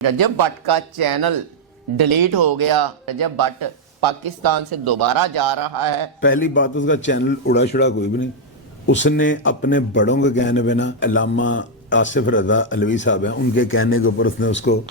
रजब भट्ट का channel delete हो गया। रजब भट्ट पाकिस्तान से दोबारा जा रहा है। पहली बात उसका चैनल उड़ा छुड़ा कोई भी नहीं। उसने अपने बड़ों के कहने पे ना, अल्लामा आसिफ रजा अलवी साहब हैं, उनके कहने के ऊपर उसने उसको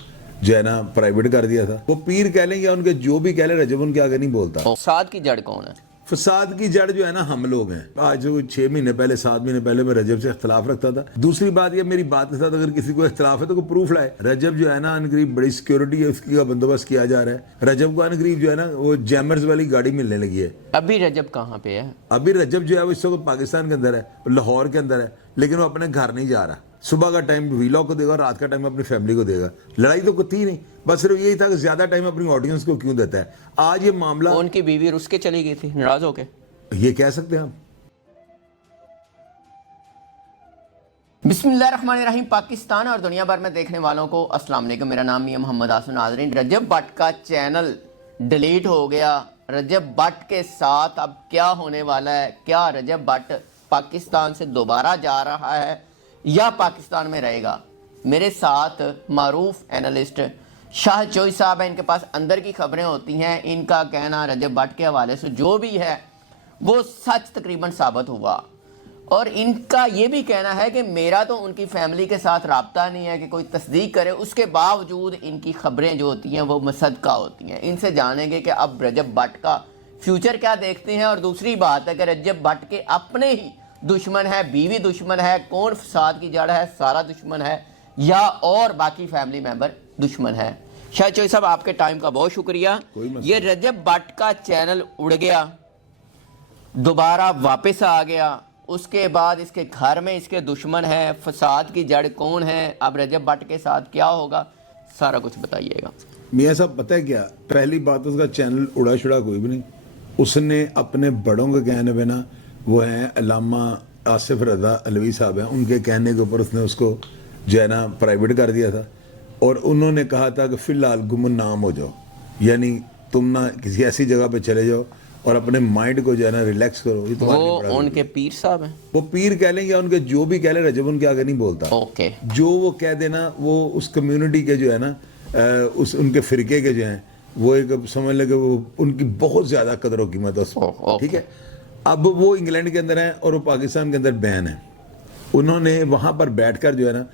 जो है ना प्राइवेट कर दिया था। वो पीर कह लें या उनके जो भी कह लें, रजब उनके आगे नहीं बोलता। फसाद की जड़ कौन है? फसाद की जड़ जो है ना, हम लोग हैं। आज 6 महीने पहले 7 महीने पहले मैं रजब से इख्तलाफ रखता था। दूसरी बात ये, मेरी बात के साथ अगर किसी को इख्तलाफ है तो कोई प्रूफ लाए। रजब जो है ना, अनकरीब बड़ी सिक्योरिटी है, उसकी का बंदोबस्त किया जा रहा है। रजब को अनकरीब जो है ना, वो जैमर्स वाली गाड़ी मिलने लगी है। अभी रजब कहाँ पे है? अभी रजब जो है वो इस वक्त पाकिस्तान के अंदर है, लाहौर के अंदर है, लेकिन वो अपने घर नहीं जा रहा। सुबह का टाइम वीलॉग को देगा, रात का टाइम अपनी फैमिली को देगा। लड़ाई तो थी नहीं, बस सिर्फ यही था कि ज्यादा टाइम अपनी ऑडियंस को क्यों देता है। आज ये मामला, उनकी बीवी रुस के चली गई थी नाराज होके, ये कह सकते हैं आप। बिस्मिल्लाहिर्रहमानिर्रहीम। पाकिस्तान और दुनिया भर में देखने वालों को अस्सलाम वालेकुम। मेरा नाम है मोहम्मद आसिफ नाज़रीन। रजब भट्ट का चैनल डिलीट हो गया। रजब भट्ट के साथ अब क्या होने वाला है? क्या रजब भट्ट पाकिस्तान से दोबारा जा रहा है या पाकिस्तान में रहेगा? मेरे साथ मारूफ एनालिस्ट शाह चोई साहब हैं। इनके पास अंदर की खबरें होती हैं। इनका कहना रजब भट्ट के हवाले से जो भी है वो सच तकरीबन साबित हुआ, और इनका ये भी कहना है कि मेरा तो उनकी फैमिली के साथ राब्ता नहीं है कि कोई तस्दीक करे। उसके बावजूद इनकी खबरें जो होती हैं वो मुसद्दका होती हैं। इनसे जानेंगे कि अब रजब भट्ट का फ्यूचर क्या देखते हैं। और दूसरी बात है कि रजब भट्ट के अपने ही दुश्मन है, बीवी दुश्मन है, कौन फसाद की जड़ है, सारा दुश्मन है या और बाकी फैमिली मेंबर दुश्मन है। शाह चोई साहब, आपके टाइम का बहुत शुक्रिया। ये रजब भट्ट का चैनल उड़ गया, दोबारा वापस आ गया, उसके बाद इसके घर में इसके दुश्मन है, फसाद की जड़ कौन है, अब रजब भट्ट के साथ क्या होगा, सारा कुछ बताइएगा। मियाँ साहब, पता है क्या, पहली बात उसका चैनल उड़ा छुड़ा कोई भी नहीं। उसने अपने बड़ों के कहने पे ना, वो हैं अल्लामा आसिफ रजा अलवी साहब हैं, उनके कहने के ऊपर उसने उसको जो है ना प्राइवेट कर दिया था। और उन्होंने कहा था कि फ़िलहाल गुमनाम हो जाओ, यानी तुम ना किसी ऐसी जगह पे चले जाओ और अपने माइंड को जो है ना रिलैक्स करो। ये वो उनके पीर साहब हैं। वो पीर कह लें या उनके जो भी कह लें, रजब उनके आगे नहीं बोलता। ओके। जो वो कह देना, वो उस कम्युनिटी के जो है ना, उस उनके फिरके के जो हैं, वो एक समझ लगे वो उनकी बहुत ज़्यादा कदर और कीमत है। ठीक है। अब वो इंग्लैंड के अंदर हैं और वो पाकिस्तान के अंदर बैन है। उन्होंने वहाँ पर बैठकर जो है ना,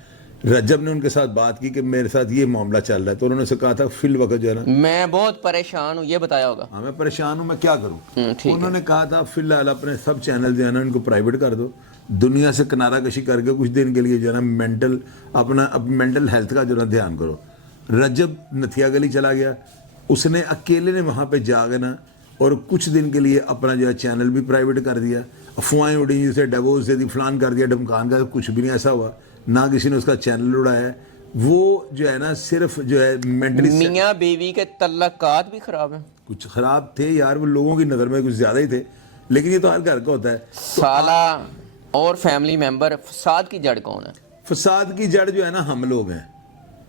रजब ने उनके साथ बात की कि मेरे साथ ये मामला चल रहा है। तो उन्होंने उसे कहा था फिल वक्त जो है ना, मैं बहुत परेशान हूँ, ये बताया होगा। हाँ, मैं परेशान हूँ, मैं क्या करूँ। उन्होंने है। कहा था फिलहाल अपने सब चैनल जो है ना, इनको प्राइवेट कर दो, दुनिया से किनारा कशी करके कुछ दिन के लिए जो है ना अपना मेंटल हेल्थ का जो है ध्यान करो। रजब नथिया गली चला गया। उसने अकेले ने वहाँ पे जाकर ना, और कुछ दिन के लिए अपना जो है चैनल भी प्राइवेट कर दिया। अफवाहें उड़ी, जिसे डिवोर्स दे दी, फलान कर दिया, ढमकान का, कुछ भी नहीं ऐसा हुआ। ना किसी ने उसका चैनल उड़ाया। वो जो है ना सिर्फ जो है मेंटली, मियाँ बीवी के तल्लकात भी खराब हैं। कुछ खराब थे यार, वो लोगों की नज़र में कुछ ज़्यादा ही थे, लेकिन ये तो हर घर का होता है। साला और फैमिली मेंबर। फसाद की जड़ कौन है? फसाद की जड़ जो है ना, हम लोग हैं।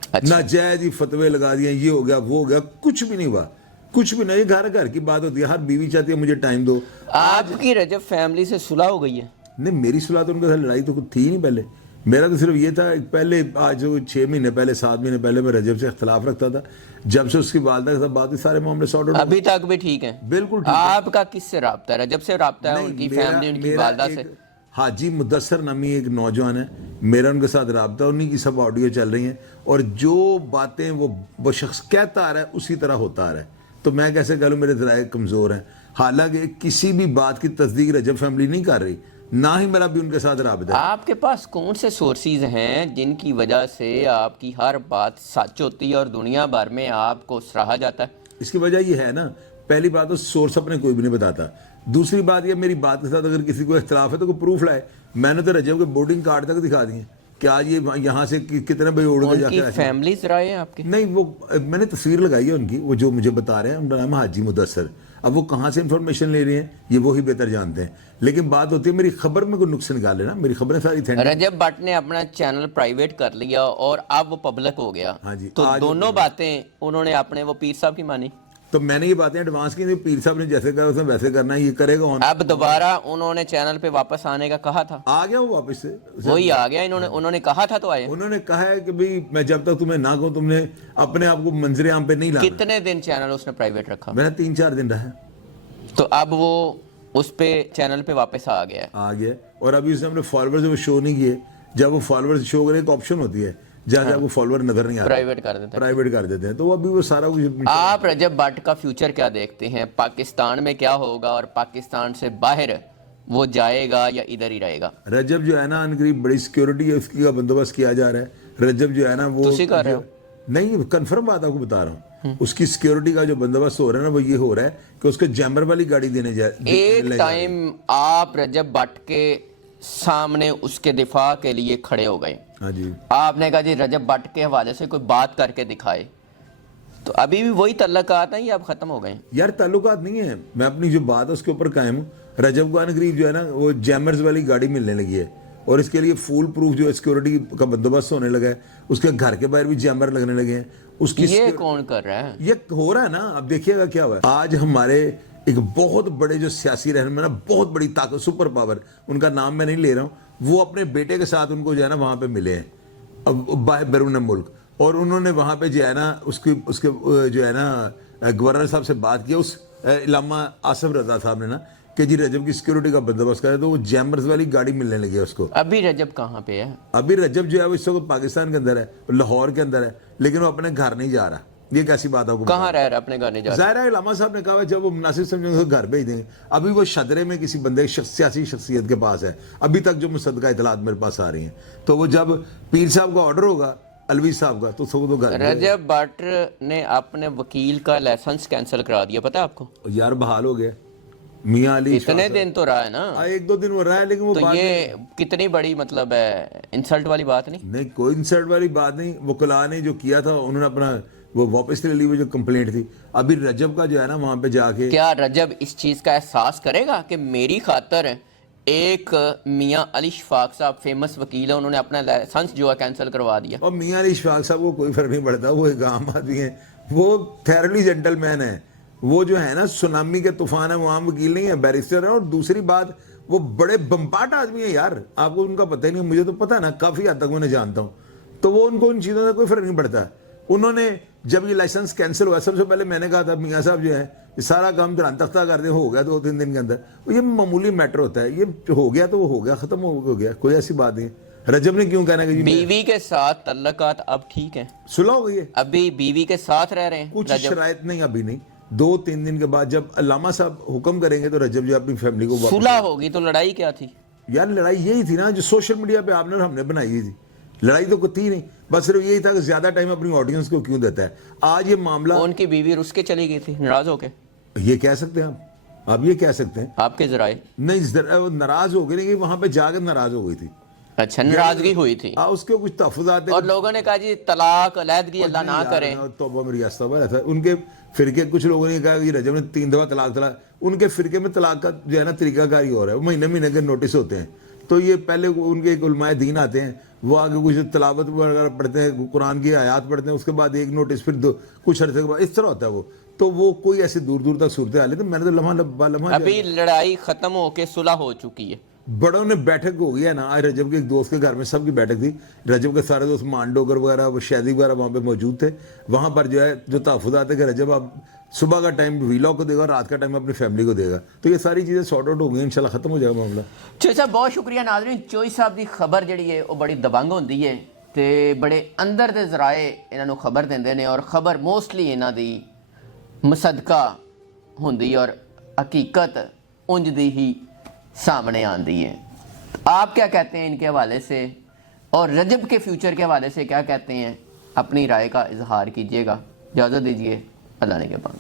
अच्छा। नाजायज ही फतवे लगा दिए, ये हो गया वो हो गया, कुछ भी नहीं हुआ, कुछ भी नहीं। घर घर की बात होती है, हर बीवी चाहती है मुझे टाइम दो। आपकी रजब फैमिली से सुलह हो गई है? नहीं, मेरी सुलह तो उनके साथ लड़ाई तो थी ही नहीं पहले। मेरा तो सिर्फ ये था, पहले आज 6 महीने पहले 7 महीने पहले मैं रजब से इख्तलाफ रखता था। जब से उसकी वालदा के साथ बात हुई, सारे मामले सॉर्ट आउट। अभी तक भी ठीक है? बिल्कुल ठीक है। आपका किससे राब्ता है? रजब से राब्ता है? उनकी फैमिली, उनकी वालदा से? हाजी मुदस्सर नामी एक नौजवान है, मेरा उनके साथ राब्ता, उन्हीं की सब ऑडियो चल रही हैं, और जो बातें वो शख्स कहता आ रहा है उसी तरह होता आ रहा है। तो मैं कैसे कह लूँ, मेरे ज़राए कमज़ोर हैं। हालांकि किसी भी बात की तस्दीक रजब फैमिली नहीं कर रही, ना ही मेरा भी उनके साथ राब्ता है। आपके पास कौन से सोर्सेज हैं जिनकी वजह से आपकी हर बात सच होती है और दुनिया भर में आपको सराहा जाता है? इसकी वजह ये है ना, पहली बात तो सोर्स अपने कोई भी नहीं बताता। दूसरी बात ये, मेरी बात के साथ अगर किसी को इख्तलाफ है तो कोई प्रूफ लाए। मैंने तो रजब के बोर्डिंग कार्ड तक दिखा दिए कि आज ये यहाँ से कितने भाई उड़ के जाके। फैमिली राय है आपकी? नहीं, वो मैंने तस्वीर लगाई है उनकी, वो जो मुझे बता रहे हैं, उनका नाम है हाजी मुदस्सर। अब वो कहाँ से इंफॉर्मेशन ले रहे हैं ये वही बेहतर जानते हैं, लेकिन बात होती है मेरी खबर में कोई नुक्स निकाले ना, मेरी खबरें सारी थे। रजब भट्ट ने अपना चैनल प्राइवेट कर लिया और अब वो पब्लिक हो गया। हाँ जी। तो दोनों बातें उन्होंने अपने वो पीर साहब की मानी? تو میں نے یہ باتیں ایڈوانس کی تھی, پیر صاحب نے جیسے کہا اس نے ویسے کرنا ہے, یہ کرے گا. اب دوبارہ انہوں نے چینل پہ واپس آنے کا کہا تھا, آ گیا وہ واپس سے, وہی آ گیا, انہوں نے کہا تھا تو آئے. انہوں نے کہا ہے کہ بھئی میں جب تک تمہیں نہ کہوں تم نے اپنے آپ کو منظر عام پہ نہیں لانا. کتنے دن چینل اس نے پرائیویٹ رکھا؟ میں نے 3-4 دن رہا. تو اب وہ اس پہ چینل پہ واپس آ گیا ہے. آ گیا, اور ابھی اس نے اپنے فالوورز وہ شو نہیں کیے. جب وہ فالوورز شو کرے ایک آپشن ہوتی ہے جہاں جب وہ فالوور نظر نہیں آتا, پرائیویٹ کر دیتے ہیں. پرائیویٹ کر دیتے ہیں. تو ابھی وہ سارا کچھ. آپ رجب بٹ کا فیوچر کیا دیکھتے ہیں؟ پاکستان میں کیا ہوگا اور پاکستان سے باہر وہ جائے گا یا ادھر ہی رہے گا؟ رجب جو ہے نا ان کی بڑی سیکیورٹی ہے, اس کی کا بندوبست کیا جا رہا ہے. رجب جو ہے نا وہ تسی کر رہے ہو؟ نہیں, کنفرم بات آپ کو بتا رہا ہوں. اس کی سیکیورٹی کا جو بندوبست ہو رہا ہے نا وہ یہ ہو رہا ہے کہ اس کو جیمر والی گاڑی دینے جائے. ایک ٹائم آپ رجب بٹ کے سامنے اس کے دفاع کے لیے کھڑے ہو گئے. ہاں جی, آپ نے کہا جی رجب بٹ کے حوالے سے کوئی بات کر کے دکھائے. تو ابھی بھی وہی تعلقات ہیں یا اب ختم ہو گئے ہیں؟ یار تعلقات نہیں ہیں, میں اپنی جو بات ہے اس کے اوپر قائم ہوں. رجب کو قریب جو ہے نا وہ جیمرز والی گاڑی ملنے لگی ہے, اور اس کے لیے فول پروف جو سیکیورٹی کا بندوبست ہونے لگا ہے. اس کے گھر کے باہر بھی جیمر لگنے لگے ہیں. اس کی یہ کون کر رہا ہے؟ یہ ہو رہا ہے نا, اب دیکھیے گا کیا ہوا ہے. آج ہمارے ایک بہت بڑے جو سیاسی رہنما نا, بہت بڑی طاقت, سپر پاور, ان کا نام میں نہیں لے رہا ہوں, وہ اپنے بیٹے کے ساتھ ان کو جو ہے نا وہاں پہ ملے ہیں بیرون ملک, اور انہوں نے وہاں پہ جو ہے نا اس کے جو ہے نا گورنر صاحب سے بات کیا, اس علامہ آصف رضا صاحب نے نا, کہ جی رجب کی سیکیورٹی کا بندوبست کرے. تو وہ جیمرز والی گاڑی ملنے لگی ہے اس کو. ابھی رجب کہاں پہ ہے؟ ابھی رجب جو ہے وہ اس وقت پاکستان کے اندر ہے, لاہور کے اندر ہے, لیکن وہ اپنے گھر نہیں جا رہا. یہ کیسی بات آپ کو؟ کہاں رہ رہا اپنے گھر نہیں جا رہا؟ ظاہر ہے علامہ صاحب نے کہا جب وہ مناسب سمجھیں گے تو گھر بھیج دیں گے. ابھی وہ شدرے میں کسی بندے سیاسی شخصیت کے پاس ہے ابھی تک, جو مصدقہ اطلاعات میرے پاس آ رہی ہیں. تو وہ جب پیر صاحب کا آرڈر ہوگا, الوی صاحب کا, تو سب تو گھر. رجب بٹ نے اپنے وکیل کا لائسنس کینسل کرا دیا, پتہ ہے آپ کو؟ یار بحال ہو گیا میاں علی. اتنے دن تو رہا ہے نا, 1-2 دن وہ رہا ہے, لیکن وہ تو یہ کتنی بڑی مطلب ہے انسلٹ والی بات نہیں؟ نہیں, کوئی انسلٹ والی بات نہیں. وکلا نے جو کیا تھا انہوں نے اپنا وہ واپس لے لی, وہ جو کمپلینٹ تھی. ابھی رجب کا جو ہے نا وہاں پہ جا کے, کیا رجب اس چیز کا احساس کرے گا کہ میری خاطر ایک میاں علی شفاق صاحب فیمس وکیل ہے, انہوں نے اپنا لائسنس جو ہے کینسل کروا دیا؟ اور میاں علی شفاق صاحب کو کوئی فرق نہیں پڑتا, وہ ایک عام آدمی ہیں, وہ تھیرلی جنٹل مین ہے. وہ جو ہے نا سونامی کے طوفان ہے, وہ عام وکیل نہیں ہے, بیرسٹر ہے. اور دوسری بات, وہ بڑے بمباٹ آدمی ہیں یار, آپ کو ان کا پتہ ہی نہیں, مجھے تو پتہ ہے نا, کافی حد تک میں جانتا ہوں. تو وہ ان کو ان چیزوں سے کوئی فرق نہیں پڑتا. انہوں نے جب یہ لائسنس کینسل ہوا, سب سے پہلے میں نے کہا تھا میاں صاحب جو ہے یہ سارا کام دران تختہ کر دیں, ہو گیا 2-3 دن کے اندر. یہ معمولی میٹر ہوتا ہے, یہ ہو گیا تو وہ ہو گیا, ختم ہو گیا, کوئی ایسی بات نہیں. رجب نے کیوں کہنا کہ بیوی کے ساتھ تعلقات اب ٹھیک ہیں؟ صلح ہو گئی ہے, ابھی بیوی کے ساتھ رہ رہے ہیں کچھ رجب؟ شرائط نہیں, ابھی نہیں. 2-3 دن کے بعد جب علامہ صاحب حکم کریں گے تو رجب جو اپنی فیملی کو صلح ہوگی. تو لڑائی کیا تھی یار؟ لڑائی یہی تھی نا جو سوشل میڈیا پہ آپ نے اور ہم نے بنائی تھی. لڑائی تو کوئی تھی نہیں, بس صرف یہی تھا کہ زیادہ ٹائم اپنی آڈینس کو کیوں دیتا ہے. آج یہ معاملہ, ان کی بیوی رس کے چلی گئی تھی ناراض ہو کے, یہ کہہ سکتے ہیں آپ یہ کہہ سکتے ہیں آپ کے ذرائع؟ نہیں, وہ ناراض ہو گئی, نہیں, وہاں پہ جا کر ناراض ہو گئی تھی. اچھا, ناراضگی ہوئی تھی, اس کے کچھ تحفظات, اور لوگوں نے کہا جی طلاق علیحدگی اللہ نہ کرے. توبہ میری استغفار ہے. ان کے فرقے کچھ لوگوں نے کہا کہ رجب نے 3 دفعہ طلاق. ان کے فرقے میں طلاق کا جو ہے نا طریقہ کار ہی ہو رہا ہے, وہ مہینے کے نوٹس ہوتے ہیں. تو یہ پہلے ان کے ایک علماء دین آتے ہیں, وہ آگے کچھ تلاوت وغیرہ پڑھتے ہیں, قرآن کی آیات پڑھتے ہیں, اس کے بعد ایک نوٹس, پھر کچھ عرصے کے بعد, اس طرح ہوتا ہے وہ. تو وہ کوئی ایسے دور دور تک صورت حال ہے. تو میں نے تو لمحہ ابھی لڑائی ختم ہو کے صلح ہو چکی ہے. بڑوں نے بیٹھک ہو گیا نا, آج رجب کے ایک دوست کے گھر میں سب کی بیٹھک تھی. رجب کے سارے دوست مانڈوگر وغیرہ, وہ شیدی وغیرہ وہاں پہ موجود تھے. وہاں پر جو ہے جو تحفظات ہے کہ رجب اب صبح کا ٹائم ویلاگ کو دے گا, رات کا ٹائم اپنی فیملی کو دے گا. تو یہ ساری چیزیں سارٹ آؤٹ ہو گئی, انشاءاللہ ختم ہو جائے گا معاملہ. چوئی صاحب بہت شکریہ. ناظرین, چوئی صاحب دی خبر جڑی ہے وہ بڑی دبنگ ہوندی ہے, تے بڑے اندر دے ذرائع انہاں نوں خبر دیندے نے, اور خبر موسٹلی انہاں دی مصدقہ ہوندی اور حقیقت انج دی ہی سامنے آندی ہے. آپ کیا کہتے ہیں ان کے حوالے سے, اور رجب کے فیوچر کے حوالے سے کیا کہتے ہیں؟ اپنی رائے کا اظہار کیجیے گا. اجازت دیجیے, اللہ نے کے پاس.